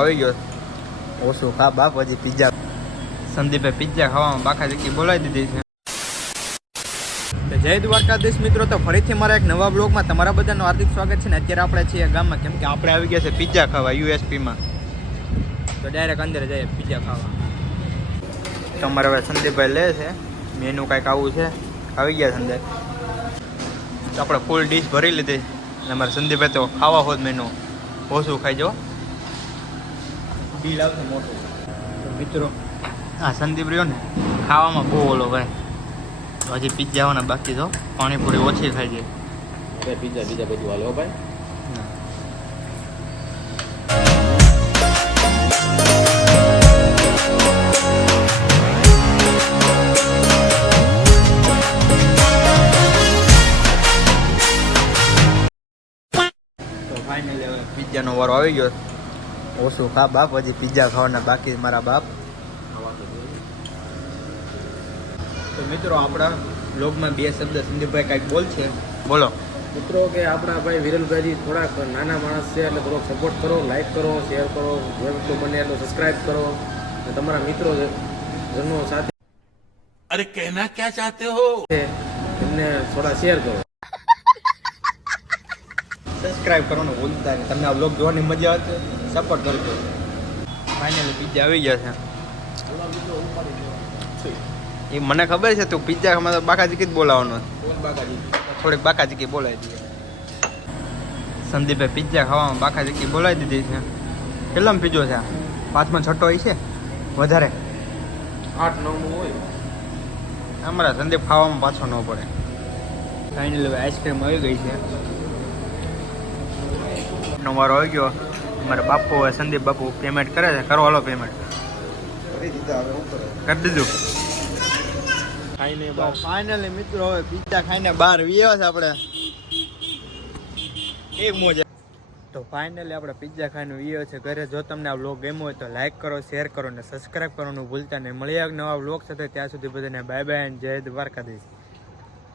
આવી ગયો. ઓછું ખા બાપ હજી પિઝા સંદીપે પિઝા ખાવામાં બાખા ચીકી બોલાવી દીધી છે. જય દ્વારકાધીશ મિત્રો તો ફરીથી મારા એક નવા બ્લોગમાં તમારા બધાનું હાર્દિક સ્વાગત છે ને અત્યારે આપણે છીએ ગામમાં. કેમ કે આપણે આવી ગયા છે પિઝા ખાવા યુએસપીમાં તો ડાયરેક્ટ અંદર જઈએ પિઝા ખાવા. તમારે હવે સંદીપભાઈ લે છે મેનુ કાંઈક આવું છે. આવી ગયા છે અંદર. તો આપણે ફૂલ ડીશ ભરી લીધી. અને અમારે સંદીપભાઈ તો ખાવા હોત મેનુ ઓછું ખાઈ જો બિલ આવશે મોટું. મિત્રો હા સંદીપ રહ્યો ને ખાવામાં બહુ ઓલો ભાઈ હજી આવવાના બાકી તો પાણીપુરી ઓછી ખાઈ જાય. બે પીઝા બીજા બધું હાલો ભાઈ. તો ફાઇનલી હવે પિઝાનો વારો આવી ગયો. ઓછું ખા બાપ હજી પીઝા ખાવાના બાકી મારા બાપ. તો મિત્રો આપણા બ્લોગમાં બે શબ્દ સંદીપભાઈ કાંઈક બોલ છે બોલો. મિત્રો કે આપણા ભાઈ વિરલભાઈજી થોડાક નાના માણસ છે એટલે થોડોક સપોર્ટ કરો લાઈક કરો શેર કરો જેમ બને એટલો સબસ્ક્રાઈબ કરો. અને તમારા મિત્રો જનો સાથે અરે કહેના ક્યાં ચાહતે હો? એમને થોડા શેર કરો. સબસ્ક્રાઇબ કરવાનું ભૂલતા તમને આ બ્લોગ જોવાની મજા આવશે? સપોર્ટ કરજો ફાઇનલી પિઝા આવી ગયા છે. એ મને ખબર છે તું પિઝા ખામાં તો બાકા ચીકી જ બોલાવવાનો થોડીક બાકા ચીકી બોલાવી દઈએ. સંદીપે પિઝા ખાવામાં બાકા ચીકી બોલાવી દીધી છે. કેટલામાં પીજો છે? પાંચમો છઠ્ઠો હોય છે? વધારે. આઠ નવનું હોય. અમારા સંદીપ ખાવામાં પાછો ન પડે. ફાઇનલી આઈસ્ક્રીમ આવી ગઈ છે. નંબર આવી ગયો. અમારા બાપુ સંદીપ બાપુ પેમેન્ટ કરે છે? કરો હાલો પેમેન્ટ કરી દીધું ખાઈને તો ફાઇનલી મિત્રો હવે પિઝા ખાઈને બહાર વિયો છે આપણે. એક મોજ. તો ફાઇનલી આપણે પિઝા ખાઈને વિયો છે ઘરે. જો તમને આ વ્લોગ ગમ્યો હોય તો લાઈક કરો શેર કરો અને સબસ્ક્રાઈબ કરવાનું ભૂલતા નહીં. મળીએ એક નવા વ્લોગ સાથે. ત્યાં સુધી બધાને બાય બાય જય દ્વારકાધીશ.